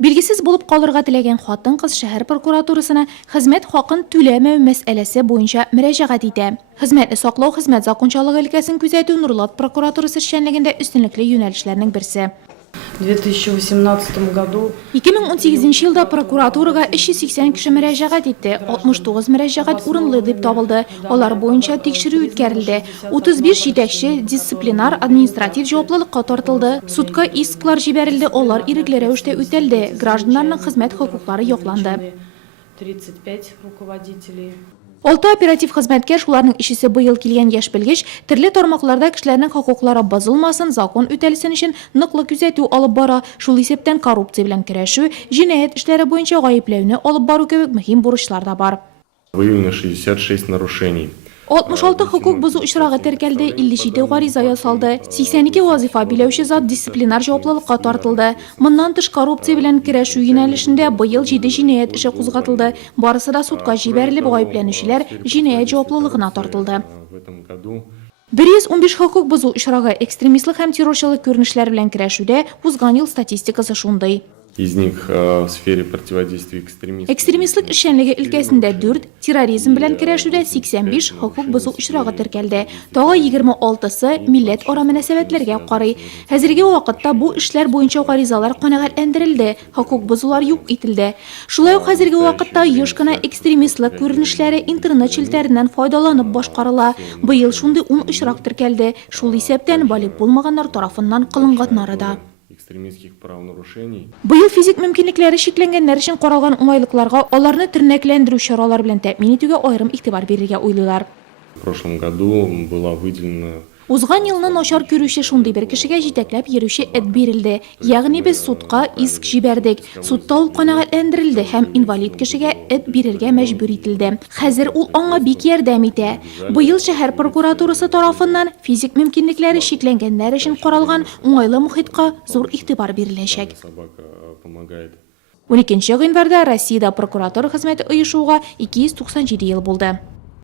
Билгесез булып калырга теләгән хатын-кыз шәһәр прокуратурасына хезмәт хакын түләмәү мәсьәләсе буенча мөрәҗәгать итә. Хезмәтне саклау, хезмәт закончалыгы өлкәсен күзәтү Нурлат прокуратурасы эшчәнлегендә өстенлекле юнәлешләрнең берсе. В 2018 году 2018 елда прокуратурага 380 кеше мөрәҗәгать итте. 69 мөрәҗәгать урынлы дип табылды. Алар буенча тикшерү үткәрелде. 35 җитәкче дисциплинар административ җаваплылыкка тартылды. Судка исклар җибәрелде, алар ирекле рәвештә үтәлде. Гражданнарның хезмәт хокуклары якланды. 35 руководителей. 6 оператив хезмәткәр, шуларның ишесе быел килгән яшь белгеч, төрле тармакларда кешеләрнең хокуклары бозылмасын, закон үтәлсен өчен ныклы күзәтү алып бара. Шул исәптән коррупция белән көрәшү, җинаять эшләре буенча гаепләүне алып бару кебек мөһим бурычлар да бар. Выявлено 66 нарушений. 66 хокук бозу очрагы теркәлде, 57 гариза ясалды, 82 вазифа биләүче зат дисциплинар җаваплылыкка тартылды. Моннан тыш коррупция белән көрәшү юнәлешендә быел 7 җинаять эше кузгатылды. Барысы да судка җибәрелеп, гаепләнүчеләр җинаять җаваплылыгына тартылды. В этом году 115 хокук бозу очрагы экстремистлык һәм террорчылык күренешләре белән көрәшүдә узган ел статистикасы шундый. из них в сфере противодействия экстремизму. Экстремистлык эшчәнлеге өлкәсендә 4, терроризм белән көрәшүдә 85 хокук бозу очрагы теркәлде. Тагы 26-сы милләт ара мөнәсәбәтләргә карый. Хәзерге вакытта бу эшләр буенча гаризалар канәгатьләндерелде, хокук бозулар юк ителде. Шулай ук хәзерге вакытта еш кына экстремистлык күренешләре интернет челтәреннән файдаланып башкарыла. Быел шундый 10 очрак теркәлде. Шул исәптән балик булмаганнар тарафыннан кылынганнары да. Экстремистских правонарушений. Быел физик мөмкинлекләре шикләнгәннәр өчен каралган уңайлыкларга, аларны тернәкләндерү чаралары белән тәэмин итүгә аерым игътибар бирергә уйлыйлар. В прошлом году была выделена Узган елны начар күрүче шундый бер кешегә җитәкләп йөрүче эт бирелде. Ягъни без судка иск җибәрдек. Судта ул канәгатьләндерелде һәм инвалид кешегә эт бирергә мәҗбүр ителде. Хәзер ул аңа бик ярдәм итә. Быел шәһәр прокуратурасы тарафыннан физик мөмкинлекләре шикләнгәннәр өчен каралган уңайлы мөхитка зур игътибар биреләчәк. собака помогает. 12 гыйнварда Россиядә прокуратура хезмәте оешуга 297 ел булды.